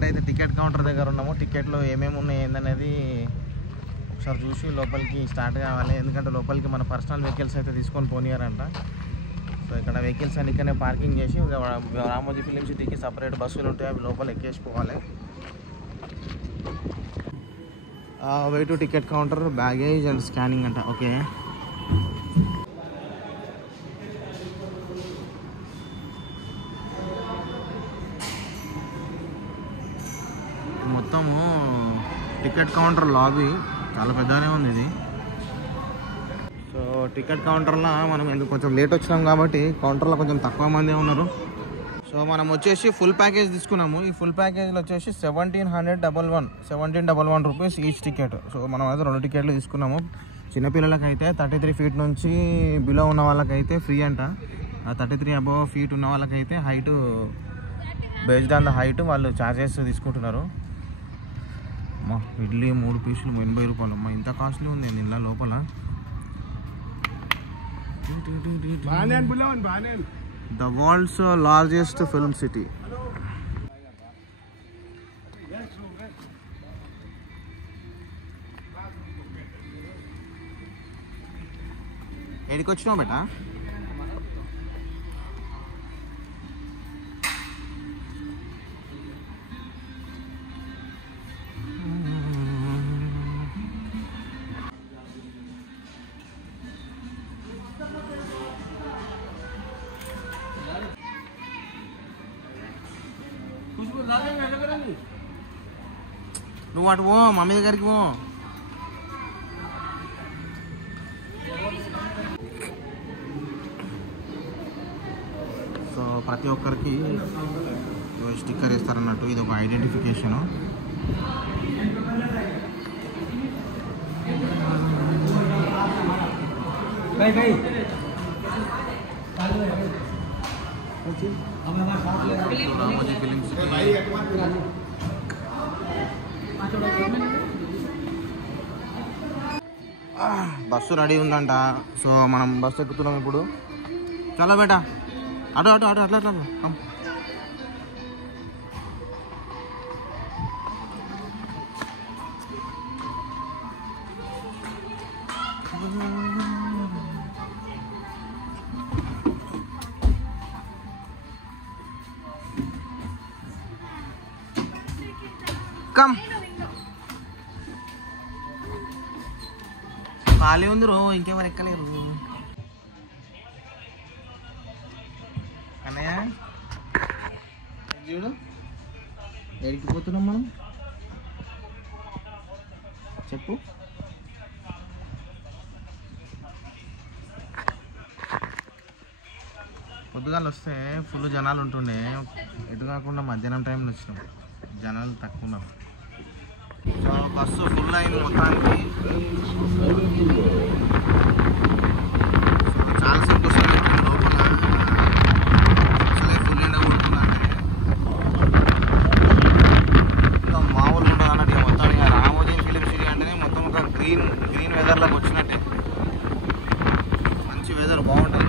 Present అయితే ticket counter దగ్గర ఉన్నాము. టికెట్లు ఏమేమి ఉన్నాయి ఏందనేది ఒకసారి చూసి లోపలికి స్టార్ట్ కావాలి. ఎందుకంటే లోపలికి మన పర్సనల్ వెహికల్స్ అయితే తీసుకొని పోనీయారంట. సో ఇక్కడ వెహికల్స్ అన్ని ఇక్కడనే పార్కింగ్ చేసి రామోజీ ఫిలిం సిటీకి సపరేట్ బస్సులు ఉంటాయి, అవి లోపల ఎక్కేసిపోవాలి. Way to ticket counter, baggage and scanning అంట. ఓకే, మొత్తము టికెట్ కౌంటర్ లాబీ చాలా పెద్దగానే ఉంది ఇది. సో టికెట్ కౌంటర్లో మనం ఎందుకు కొంచెం లేట్ వచ్చినాం కాబట్టి కౌంటర్లో కొంచెం తక్కువ మంది ఉన్నారు. సో మనం వచ్చేసి ఫుల్ ప్యాకేజ్ తీసుకున్నాము. ఈ ఫుల్ ప్యాకేజ్లో వచ్చేసి 1711 రూపీస్ ఈచ్ టికెట్. సో మనం అయితే 2 టికెట్లు తీసుకున్నాము. చిన్నపిల్లలకైతే 33 ఫీట్ నుంచి బిలో ఉన్న వాళ్ళకైతే ఫ్రీ అంట. 33 అబోవ్ ఫీట్ ఉన్న వాళ్ళకైతే height based on the height వాళ్ళు ఛార్జెస్ తీసుకుంటున్నారు. అమ్మా ఇడ్లీ 3 పీసులు 80 రూపాయలు. అమ్మా ఇంత కాస్ట్లీ ఉంది నిన్న లోపల. The world's largest film city. ఎక్కడికి వచ్చినావు బేటా? నువ్వు అటు పో, మమ్మీ దగ్గరికి పో. సో ప్రతి ఒక్కరికి స్టిక్కర్ ఇస్తారన్నట్టు, ఇది ఒక identification. Ramoji film city. Bus ready ఉందంట. సో మనం బస్సు ఎక్కుతున్నాం ఇప్పుడు. చలో బేటా, అటు అటు అటు అట్లా అట్లా. కమ్, ఖాళీ ఉంది రో, ఇంకెవరు ఎక్కలేరు. అన్నయ్య చూడు, ఎడికి పోతున్నాం మనం చెప్పు. పొద్దుగాలు వస్తే ఫుల్ జనాలు ఉంటుండే, ఎటు కాకుండా మధ్యాహ్నం టైంలో వచ్చినాం, జనాలు తక్కువ ఉన్నారు. సో బస్సు ఫుల్ అయింది మొత్తానికి. సో చాలాసేపు వస్తుంది లోపల, అసలే ఫుల్ ఎండ కొడుతుందంటే ఇంకా మామూలు ఉంటుంది అన్నట్టు. మొత్తం ఇక రామోజీ ఫిలిం సిటీ అంటేనే మొత్తం ఒక గ్రీన్ వెదర్లోకి వచ్చినట్టే. మంచి వెదర్, బాగుంటుంది.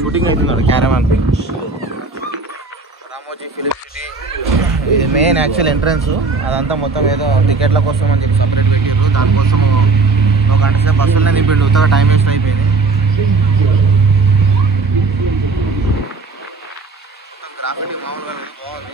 షూటింగ్ అవుతుంది క్యారవాన్. రామోజీ ఫిలిం సిటీ ఇది మెయిన్ యాక్చువల్ ఎంట్రన్స్. అదంతా మొత్తం ఏదో టికెట్ల కోసం అని చెప్పి సపరేట్ పెట్టారు. దానికోసం ఒక గంట సేపు బస్సులనే నింపిండు, ఉత్తగా టైం వేస్ట్ అయిపోయింది. గ్రాఫిటీ మామూలుగా బాగుంది.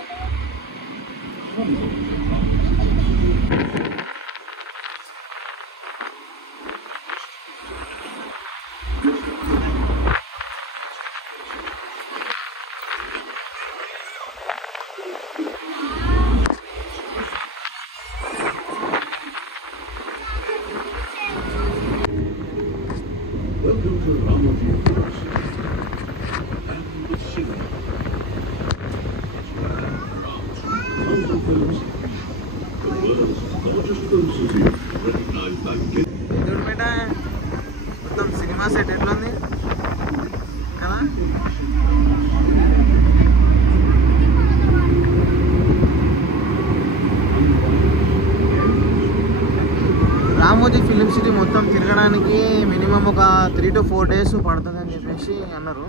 మినిమం ఒక 3 to 4 days పడుతుంది అని చెప్పేసి అన్నారు.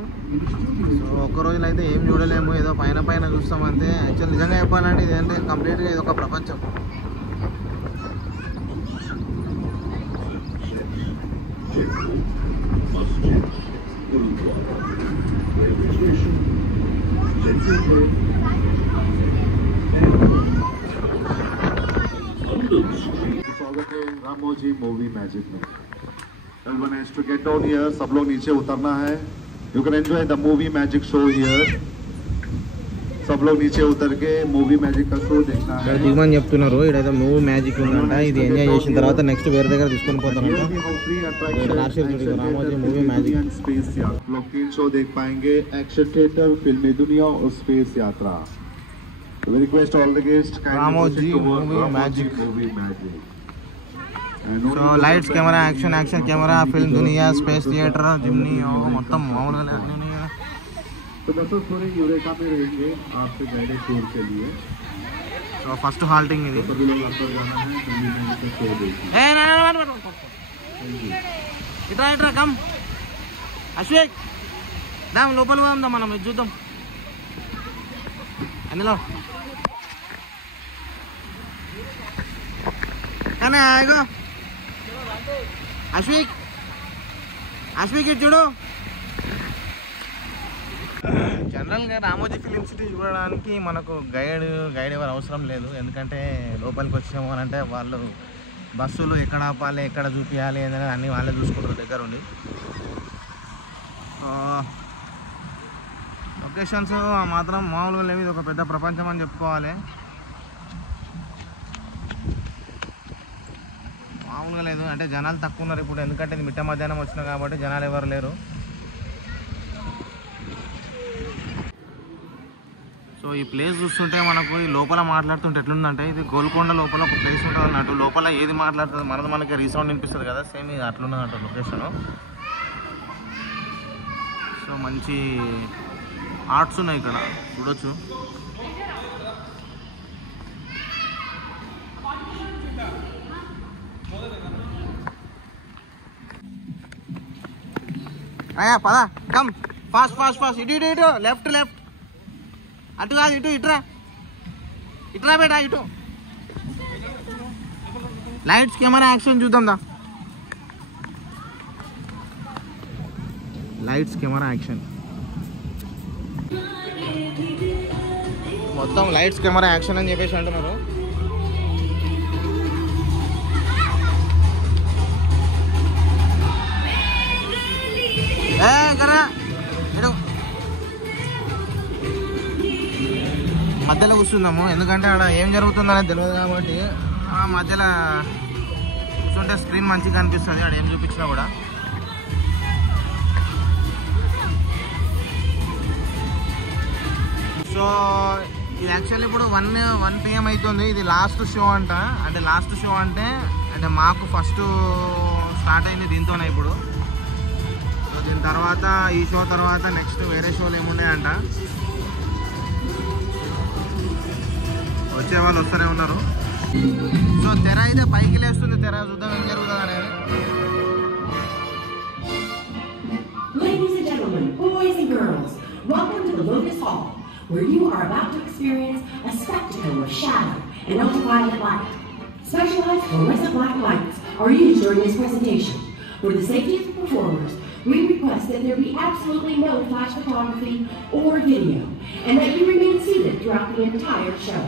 సో ఒక్క రోజులో అయితే ఏం చూడలేము, ఏదో పైన చూస్తామంతే. యాక్చువల్ నిజంగా చెప్పాలంటే ఇదేంటే కంప్లీట్గా ఇది ఒక ప్రపంచం. रामोजी मूवी मैजिक में everyone has to get down here. सब लोग नीचे उतरना है. You can enjoy the movie magic show here. सब लोग नीचे उतर के मूवी मैजिक का शो देखना है. దిగమని చెప్తున్నారు. ఇదైతే మూవీ మ్యాజిక్ ఉందంట. ఇది ఎంజాయ్ చేసిన తర్వాత నెక్స్ట్ వేరే దగ్గర తీసుకొని పోతారంట. రామోజీ మూవీ మ్యాజిక్ स्पेस यात्रा. लोग 3 शो देख पाएंगे. एक्शन थिएटर, फिल्मी दुनिया और स्पेस यात्रा. We request all the guests Ramoji movie magic. So lights camera, action camera, film Duniya, space theatre, Jimny మొత్తం మామూలుగా. तो बसेस पूरे यूरेका में रहेंगे आपसे गाइडेड टूर के लिए. సో ఫస్ట్ హాల్టింగ్ ఇది. सभी लोग आपको जाना है मूवी मैजिक का शो देखने. ఇట్రా కమ్ అశ్వేక్ దాం లోపల పోదాం, మనం ఇది చూద్దాం అందులో. కానీ ఆగో అశ్వేక్ ఇటు చూడు. జనరల్గా రామోజీ ఫిలిం సిటీ చూడడానికి మనకు గైడ్ ఎవరు అవసరం లేదు. ఎందుకంటే లోపలికి వచ్చాము అని అంటే వాళ్ళు బస్సులు ఎక్కడ ఆపాలి, ఎక్కడ చూపించాలి అనేది అన్నీ వాళ్ళే చూసుకుంటారు దగ్గర ఉండి. లొకేషన్స్ మాత్రం మామూలుగా లేవు. ఇది ఒక పెద్ద ప్రపంచం అని చెప్పుకోవాలి. మామూలుగా లేదు. అంటే జనాలు తక్కువ ఉన్నారు ఇప్పుడు, ఎందుకంటే ఇది మిట్ట మధ్యాహ్నం వచ్చినా కాబట్టి జనాలు ఎవరు లేరు. సో ఈ ప్లేస్ చూస్తుంటే మనకు ఈ లోపల మాట్లాడుతుంటే ఎట్లుందంటే, ఇది గోల్కొండ లోపల ఒక ప్లేస్ ఉంటుంది అన్నట్టు. లోపల ఏది మాట్లాడుతుంది మనకి రీసౌండ్ వినిపిస్తుంది కదా, సేమ్ ఇది అట్లున్నట్టు లొకేషను. సో మంచి ఆర్ట్స్ ఉన్నాయి ఇక్కడ చూడొచ్చు. అయ్యా పద కమ్ ఫాస్ట్ ఇటు లెఫ్ట్ అటు కాదు ఇట్రా బేటా ఇటు. లైట్స్ కెమెరా యాక్షన్ చూద్దాం దా. లైట్స్ కెమెరా యాక్షన్ మొత్తం లైట్స్ కెమెరా యాక్షన్ అని చెప్పేసి అంటున్నారు. మధ్యలో కూర్చుందాము, ఎందుకంటే అక్కడ ఏం జరుగుతుందనేది తెలియదు కాబట్టి. ఆ మధ్యలో కూర్చుంటే స్క్రీన్ మంచిగా కనిపిస్తుంది, అక్కడ ఏం చూపించినా కూడా. సో ఇది యాక్చువల్లీ ఇప్పుడు 1 PM అవుతుంది. ఇది లాస్ట్ షో అంట. అంటే లాస్ట్ షో అంటే మాకు ఫస్ట్ స్టార్ట్ అయింది దీంతోనే. ఇప్పుడు దీని తర్వాత ఈ షో తర్వాత నెక్స్ట్ వేరే షోలు ఏమున్నాయంట. వచ్చే వాళ్ళు వస్తూనే ఉన్నారు. సో తెర అయితే పైకి లేస్తుంది. తెర చూద్దాం ఏం జరుగుతుంది అనేది. Ladies and gentlemen, boys and girls, welcome to the Lotus Hall, where you are about to experience a spectacle of shadow and ultraviolet light. Specialized fluorescent black lights are used during this presentation. For the safety of the performers, we request that there be absolutely no flash photography or video, and that you remain seated throughout the entire show.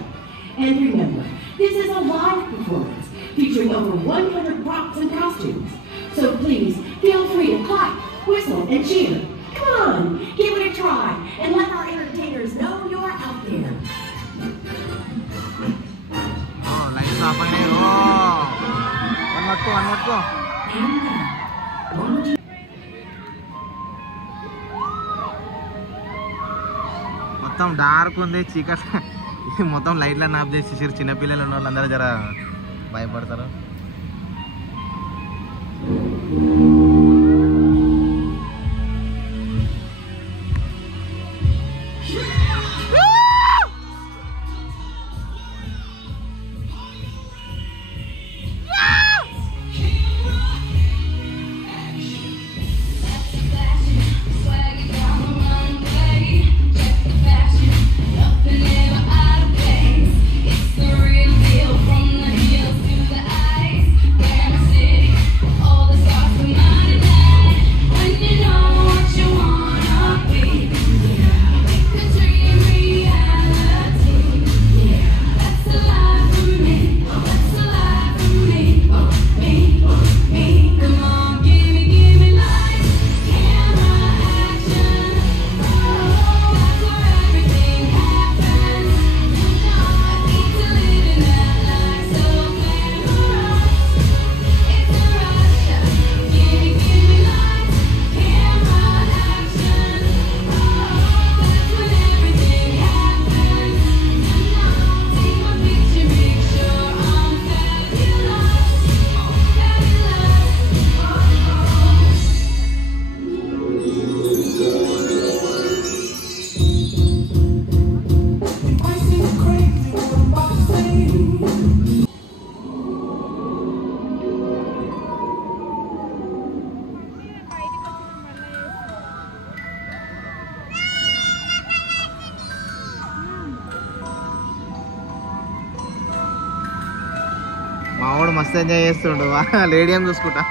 And remember, this is a live performance featuring over 100 props and costumes. So please feel free to clap, whistle, and cheer. Come on, give it a try, and let our entertainers know you're out there. Oh, lights up in here. Oh, one more go. మొత్తం dark ఉంది, చీకటి. మొత్తం లైట్లను of చేసేసారు. చిన్నపిల్లలు ఉన్న వాళ్ళందరూ జర భయపడతారు. మావాడు మస్తు ఎంజాయ్ చేస్తుండు రేడియం చూసుకుంటా.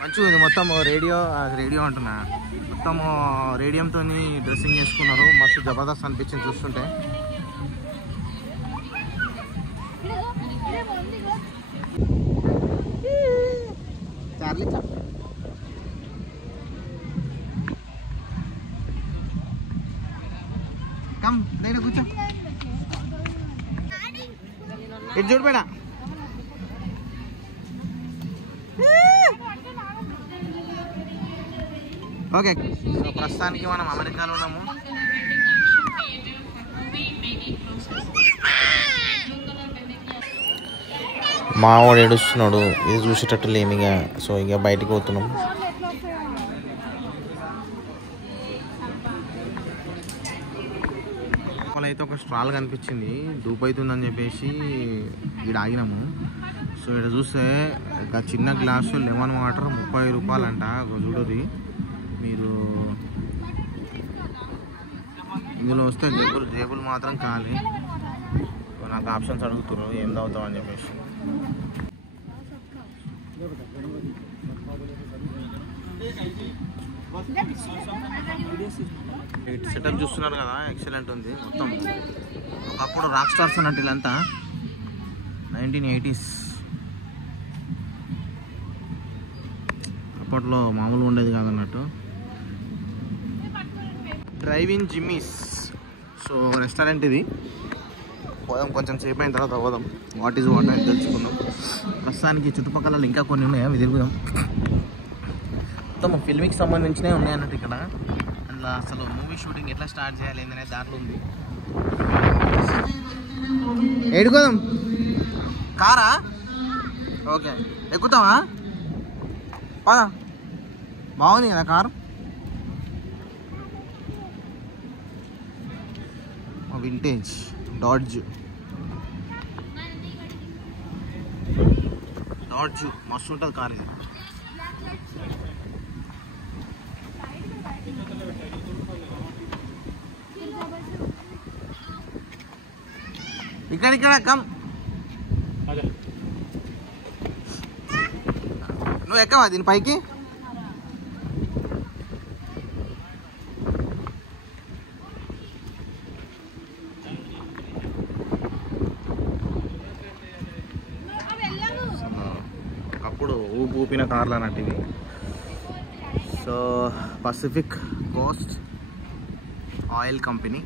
మంచిగా ఇది మొత్తం రేడియో అంటున్నా, మొత్తం రేడియంతో డ్రెస్సింగ్ చేసుకున్నారు. మస్తు జబర్దస్త్ అనిపించింది చూస్తుంటే. చార్లీ కమ్ దగ్గర కూర్చో, ఇటు చూడబేడా. ఓకే, సో ప్రస్తుతానికి మనం అమెరికాలో ఉన్నాము. మావాడు ఏడుస్తున్నాడు, ఇది చూసేటట్టు లేమిగా. సో ఇక బయటికి పోతున్నాం. అయితే ఒక స్టాల్ కనిపించింది, ధూప్ అవుతుందని చెప్పేసి ఇక్కడ ఆగినాము. సో ఇక్కడ చూస్తే ఒక చిన్న గ్లాసు లెమన్ వాటర్ 30 రూపాయలంట. చూడది మీరు, ఇందులో వస్తే జేబులు మాత్రం ఖాళీ. నాకు ఆప్షన్స్ అడుగుతున్నారు ఏం తాగుతావు అని చెప్పేసి. సెటప్ చూస్తున్నారు కదా, ఎక్సలెంట్ ఉంది మొత్తం. ఒకప్పుడు రాక్ స్టార్స్ అన్నట్టు వీళ్ళంతా 1980s. అప్పట్లో మామూలుగా ఉండేది కాదన్నట్టు. డ్రైవింగ్ జిమ్మీస్, సో రెస్టారెంట్ ఇది. పోదాం, కొంచెం సేపు అయిన తర్వాత పోదాం, వాట్ ఈజ్ వాట్ అని తెలుసుకుందాం. ప్రస్తుతానికి చుట్టుపక్కల ఇంకా కొన్ని ఉన్నాయి, అవి తిరుగుదాం. మొత్తం ఫిల్మ్కి సంబంధించినవి ఉన్నాయి అన్నట్టు ఇక్కడ. అందులో అసలు మూవీ షూటింగ్ ఎట్లా స్టార్ట్ చేయాలి ఏందనే దాంట్లో ఉంది. ఏడుకోదాం, కారా? ఓకే, ఎక్కుతావా? పదా, బాగుంది కదా కారు. వింటేజ్ డాడ్జ్ మస్తు ఉంటుంది కార్ ఇది. ఇక్కడ కమ్, నువ్వు ఎక్కవా దీని పైకి? ఒకప్పుడు ఊపిన కార్లు అన్నట్టు ఇవి. So Pacific Coast oil company.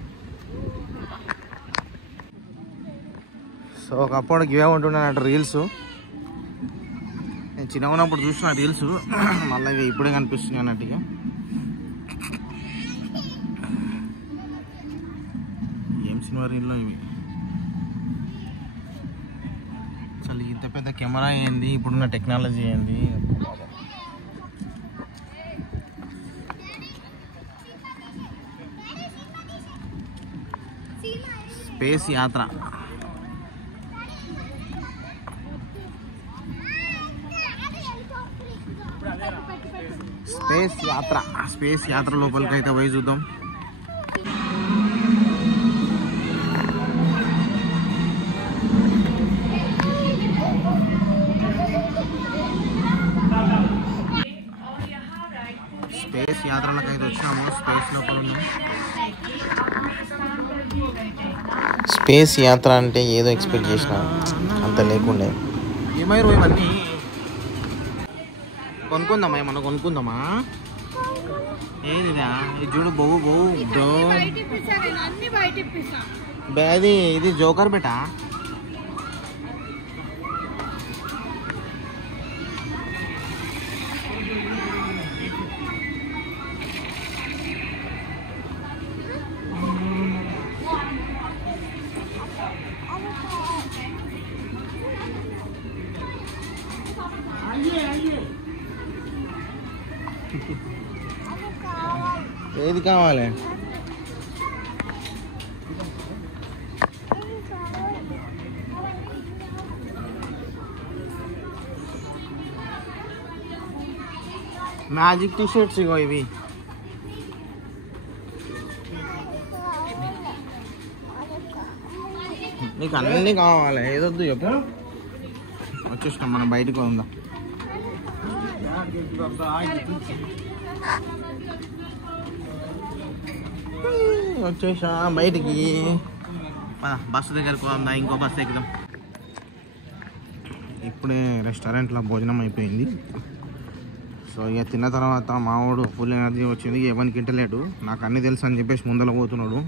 So ఒకప్పుడు గివే ఉంటుండే రీల్స్. నేను చిన్నగా ఉన్నప్పుడు చూసిన రీల్స్ మళ్ళీ ఇప్పుడే కనిపిస్తున్నాయి అన్నట్టుగా. ఏం సినిమా రీల్లో ఇవి. అసలు ఇంత పెద్ద కెమెరా ఏంది, ఇప్పుడున్న టెక్నాలజీ ఏంది. స్పేస్ యాత్ర. స్పేస్ యాత్ర లోపలికి అయితే పోయి చూద్దాం. స్పేస్ యాత్రలకు అయితే వచ్చినాము. స్పేస్ లోపల ఉన్నాం. స్పేస్ యాత్ర అంటే ఏదో ఎక్స్పెక్ట్ చేసిన, అంత లేకుండే. ఏమైనా ఇవన్నీ కొనుక్కుందామా, ఏమన్నా కొనుక్కుందామా? ఏదిరా ఇది చూడు, ఇది జోకర్ బేటా. ఏది కావాలి? మ్యాజిక్ టీ షర్ట్స్ ఇగో ఇవి. నీకు అన్నీ కావాలి, ఏదొద్దు చెప్పు. వచ్చేసినాం మనం, బయటకు ఉందా. వచ్చేసా బయటికి. బస్సు దగ్గరకు ఉందా, ఇంకో బస్సు ఎక్కుదాం. ఇప్పుడే రెస్టారెంట్లో భోజనం అయిపోయింది. సో ఇక తిన్న తర్వాత మావాడు ఫుల్ ఎనర్జీ వచ్చింది. ఎవరికి ఇంటలేడు, నాకు అన్నీ తెలుసు అని చెప్పేసి ముందర పోతున్నాడు.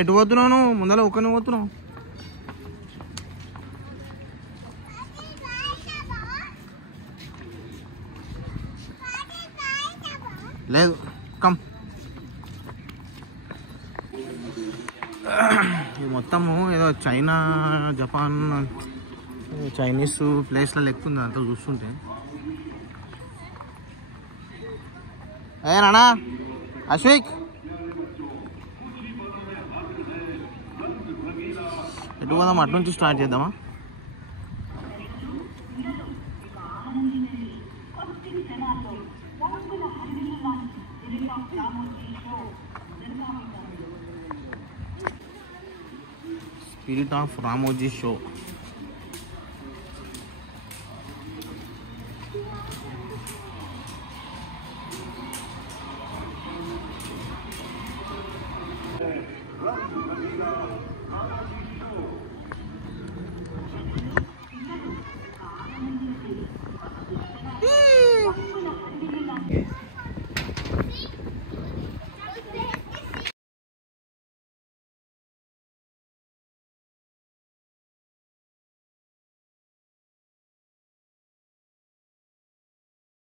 ఎటు పోతున్నావు? ముందర ఒక్కనే పోతున్నావు. లేదు కమ్. ఇది మొత్తము ఏదో చైనా, జపాన్, చైనీస్ ప్లేస్లో లెక్కుంది అంతా చూస్తుంటే. నానా అశ్విక్, ఎటు పోదాం? అటు నుంచి స్టార్ట్ చేద్దామా? Spirit of Ramoji show.